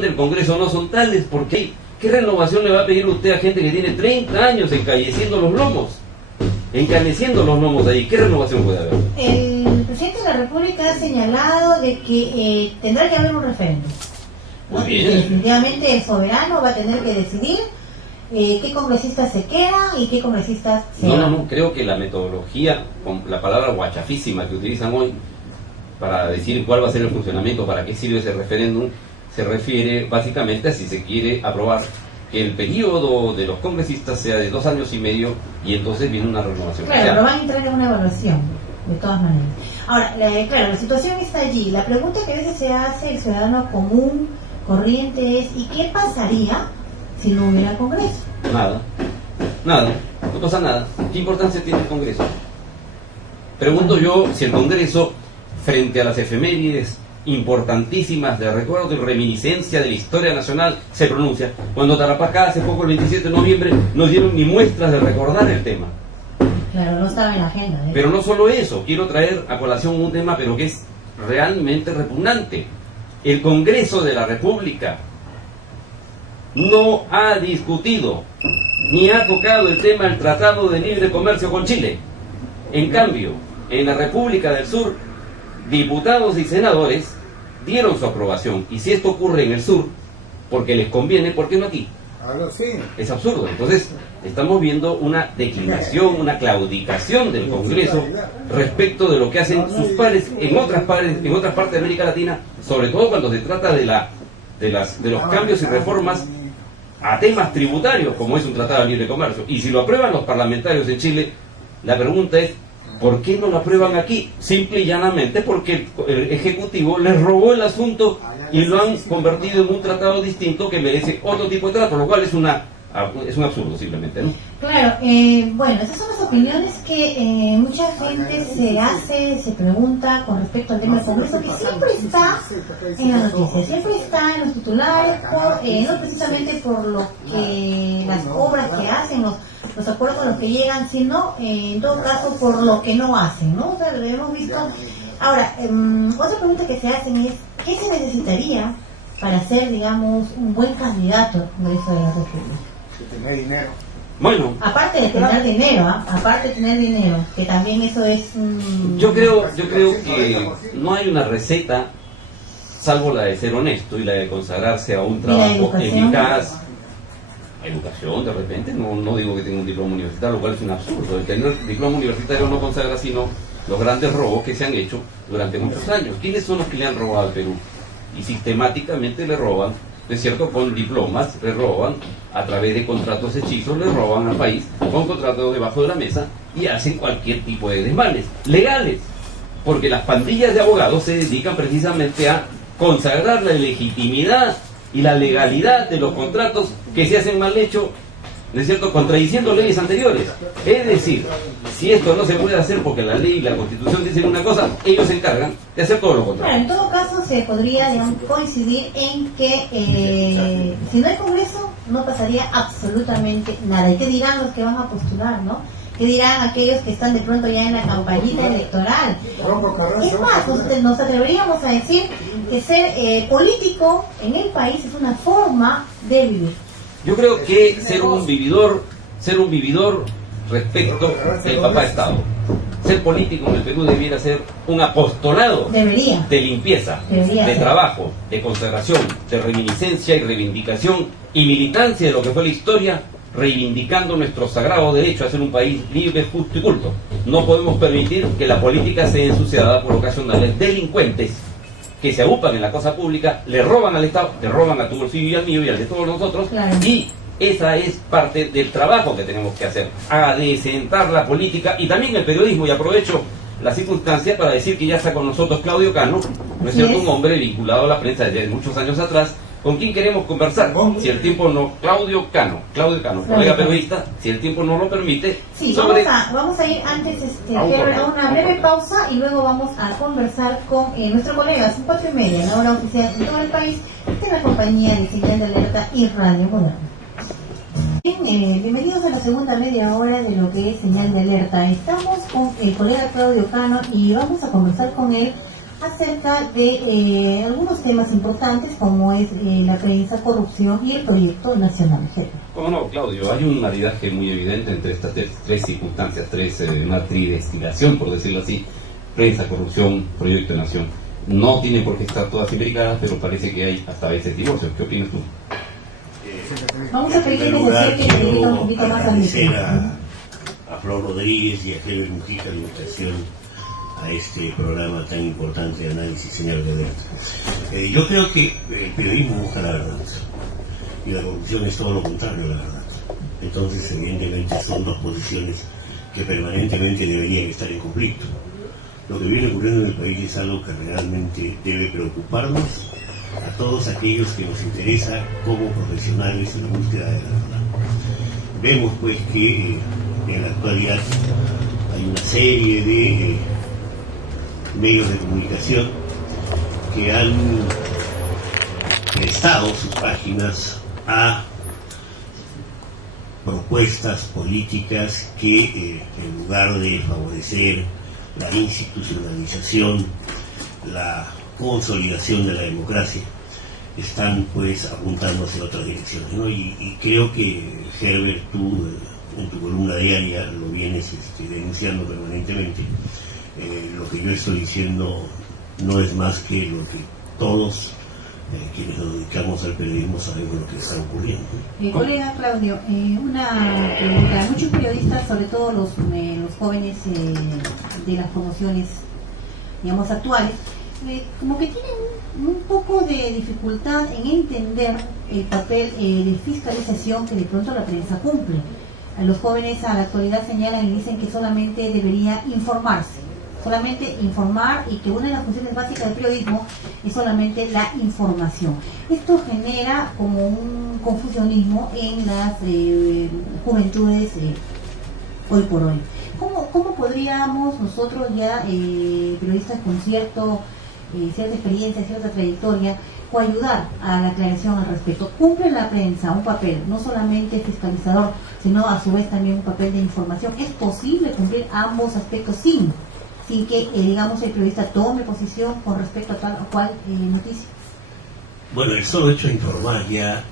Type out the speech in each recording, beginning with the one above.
del Congreso no son tales, porque ¿qué renovación le va a pedir usted a gente que tiene 30 años encalleciendo los lomos? Encaneciendo los lomos ahí, ¿qué renovación puede haber? El presidente de la República ha señalado de que tendrá que haber un referéndum. Muy bien. Que definitivamente el soberano va a tener que decidir qué congresistas se quedan y qué congresistas se van. No, creo que la metodología, con la palabra guachafísima que utilizan hoy para decir cuál va a ser el funcionamiento, para qué sirve ese referéndum, se refiere básicamente a si se quiere aprobar que el periodo de los congresistas sea de 2 años y medio y entonces viene una renovación. Claro, pero van a entrar en una evaluación, de todas maneras. Ahora, claro, la situación está allí. La pregunta que a veces se hace el ciudadano común, corriente, es ¿y qué pasaría si no hubiera Congreso? Nada, no pasa nada. ¿Qué importancia tiene el Congreso? Pregunto yo si el Congreso, frente a las efemérides importantísimas de recuerdo y reminiscencia de la historia nacional, se pronuncia. Cuando Tarapacá hace poco, el 27 de noviembre, no dieron ni muestras de recordar el tema. Claro, no estaba en la agenda. Pero no solo eso, quiero traer a colación un tema, pero que es realmente repugnante. El Congreso de la República no ha discutido ni ha tocado el tema del Tratado de Libre Comercio con Chile. En cambio, en la República del Sur, diputados y senadores dieron su aprobación. Y si esto ocurre en el sur, porque les conviene, ¿por qué no aquí? Es absurdo. Entonces, estamos viendo una declinación, una claudicación del Congreso respecto de lo que hacen sus pares en otras partes de América Latina, sobre todo cuando se trata de los cambios y reformas a temas tributarios, como es un tratado de libre comercio. Y si lo aprueban los parlamentarios en Chile, la pregunta es, ¿por qué no lo aprueban aquí? Simple y llanamente porque el Ejecutivo les robó el asunto y lo han convertido en un tratado distinto que merece otro tipo de trato, lo cual es un absurdo simplemente, ¿no? Claro, bueno, esas son las opiniones que mucha gente se pregunta con respecto al tema del Congreso, que siempre está en las noticias, siempre está en los titulares, no precisamente por lo que las obras que hacen, los acuerdos a los que llegan, sino en todo caso por lo que no hacen, ¿no? O sea, lo hemos visto. Ahora, otra pregunta que se hacen es, ¿qué se necesitaría para ser, digamos, un buen candidato al Congreso de la República? Tener dinero. Bueno, aparte de tener dinero, aparte de tener dinero, que también eso es yo creo que no hay una receta salvo la de ser honesto y la de consagrarse a un trabajo eficaz. Educación, de repente, no digo que tenga un diploma universitario, lo cual es un absurdo. El tener diploma universitario no consagra sino los grandes robos que se han hecho durante muchos años. ¿Quiénes son los que le han robado al Perú? Y sistemáticamente le roban, ¿no es cierto?, con diplomas, le roban a través de contratos hechizos, le roban al país con contratos debajo de la mesa y hacen cualquier tipo de desmanes legales, porque las pandillas de abogados se dedican precisamente a consagrar la legitimidad y la legalidad de los contratos que se hacen mal hecho, ¿no es cierto?, contradiciendo leyes anteriores. Es decir, si esto no se puede hacer porque la ley y la Constitución dicen una cosa, ellos se encargan de hacer todo lo contrario. Bueno, en todo caso se podría, digamos, coincidir en que si no hay Congreso no pasaría absolutamente nada. ¿Y qué dirán los que van a postular, no? ¿Qué dirán aquellos que están de pronto ya en la campañita electoral? Es más, nos atreveríamos a decir que ser político en el país es una forma de vivir. Yo creo que ser un vividor respecto del papá Estado. Ser político en el Perú debiera ser un apostolado de limpieza, de trabajo, de consagración, de reminiscencia y reivindicación y militancia de lo que fue la historia, reivindicando nuestro sagrado derecho a ser un país libre, justo y culto. No podemos permitir que la política sea ensuciada por ocasionales delincuentes que se agupan en la cosa pública, le roban al Estado, le roban a tu bolsillo y al mío y al de todos nosotros, claro. Y esa es parte del trabajo que tenemos que hacer, adecentar la política y también el periodismo. Y aprovecho la circunstancia para decir que ya está con nosotros Claudio Cano, ¿no es cierto?, un hombre vinculado a la prensa desde muchos años atrás, con quien queremos conversar, si el tiempo no... Claudio Cano, colega periodista, si el tiempo no lo permite. Sí, sobre... vamos a ir antes a una breve pausa y luego vamos a conversar con nuestro colega, son 4:30, la hora oficial en todo el país, en la compañía de Señal de Alerta y Radio Moderna. Bien, bienvenidos a la segunda media hora de lo que es Señal de Alerta. Estamos con el colega Claudio Cano y vamos a conversar con él acerca de algunos temas importantes como es la prensa, corrupción y el proyecto nacional. ¿Cómo no, Claudio? Hay un maridaje muy evidente entre estas tres circunstancias, una tridestilación, por decirlo así: prensa, corrupción, proyecto de nación. No tienen por qué estar todas imbricadas, pero parece que hay hasta a veces divorcios. ¿Qué opinas tú? Vamos a pedirle que le diga un poquito más al micrófono. A Flor Rodríguez y a Herbert Mujica de invitación a este programa tan importante de análisis, señor de yo creo que el periodismo busca la verdad y la corrupción es todo lo contrario a la verdad. Entonces, evidentemente, son dos posiciones que permanentemente deberían estar en conflicto. Lo que viene ocurriendo en el país es algo que realmente debe preocuparnos a todos aquellos que nos interesa como profesionales en la búsqueda de la verdad. Vemos pues que en la actualidad hay una serie de medios de comunicación que han prestado sus páginas a propuestas políticas que en lugar de favorecer la institucionalización, la consolidación de la democracia, están pues apuntando hacia otras direcciones, ¿no? Y creo que, Herbert, tú en tu columna diaria lo vienes denunciando permanentemente. Lo que yo estoy diciendo no es más que lo que todos quienes nos dedicamos al periodismo sabemos lo que está ocurriendo. Colega Claudio, una pregunta. Muchos periodistas, sobre todo los jóvenes de las promociones, digamos, actuales, como que tienen un poco de dificultad en entender el papel de fiscalización que de pronto la prensa cumple. Los jóvenes a la actualidad señalan y dicen que solamente debería informarse, solamente informar, y que una de las funciones básicas del periodismo es solamente la información. Esto genera como un confusionismo en las juventudes hoy por hoy. ¿Cómo podríamos nosotros ya, periodistas con cierta experiencia, cierta trayectoria, coayudar a la aclaración al respecto? ¿Cumple la prensa un papel no solamente fiscalizador, sino a su vez también un papel de información? ¿Es posible cumplir ambos aspectos sin que, digamos, el periodista tome posición con respecto a tal o cual noticia? Bueno, el solo hecho de informar ya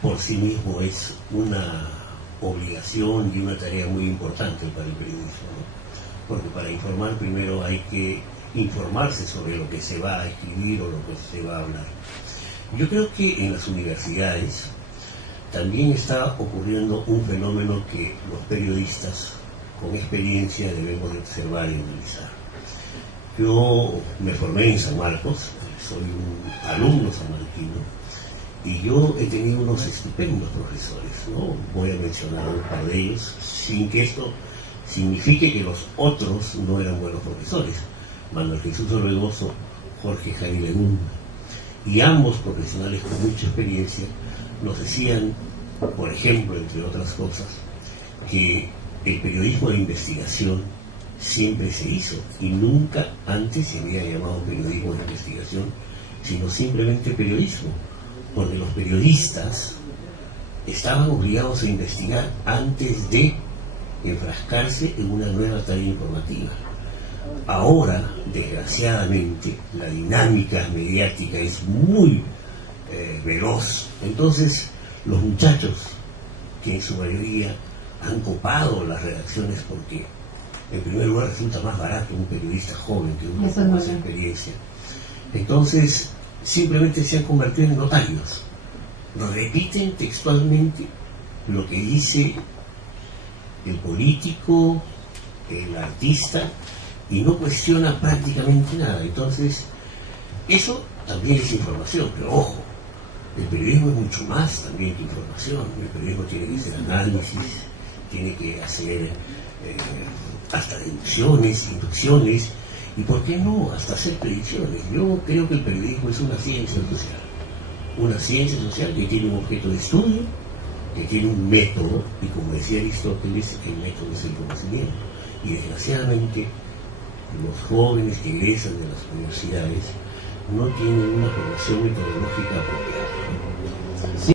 por sí mismo es una obligación y una tarea muy importante para el periodismo, ¿no? Porque para informar primero hay que informarse sobre lo que se va a escribir o lo que se va a hablar. Yo creo que en las universidades también está ocurriendo un fenómeno que los periodistas con experiencia debemos de observar y analizar. Yo me formé en San Marcos, soy un alumno sanmarquino, y yo he tenido unos estupendos profesores, ¿no? Voy a mencionar un par de ellos, sin que esto signifique que los otros no eran buenos profesores. Manuel Jesús Orbegoso, Jorge Jaime Legún, y ambos profesionales con mucha experiencia nos decían, por ejemplo, entre otras cosas, que el periodismo de investigación siempre se hizo y nunca antes se había llamado periodismo de investigación, sino simplemente periodismo, porque los periodistas estaban obligados a investigar antes de enfrascarse en una nueva tarea informativa. Ahora, desgraciadamente, la dinámica mediática es muy veloz. Entonces, los muchachos, que en su mayoría han copado las redacciones porque, en primer lugar, resulta más barato un periodista joven que uno con más experiencia. Entonces, simplemente se han convertido en notarios. Repiten textualmente lo que dice el político, el artista, y no cuestiona prácticamente nada. Entonces, eso también es información, pero ojo, el periodismo es mucho más también que información. El periodismo tiene que hacer análisis, tiene que hacer hasta deducciones, inducciones, y por qué no, hasta hacer predicciones. Yo creo que el periodismo es una ciencia social que tiene un objeto de estudio, que tiene un método, y como decía Aristóteles, el método es el conocimiento. Y desgraciadamente los jóvenes que egresan de las universidades no tienen una formación metodológica apropiada.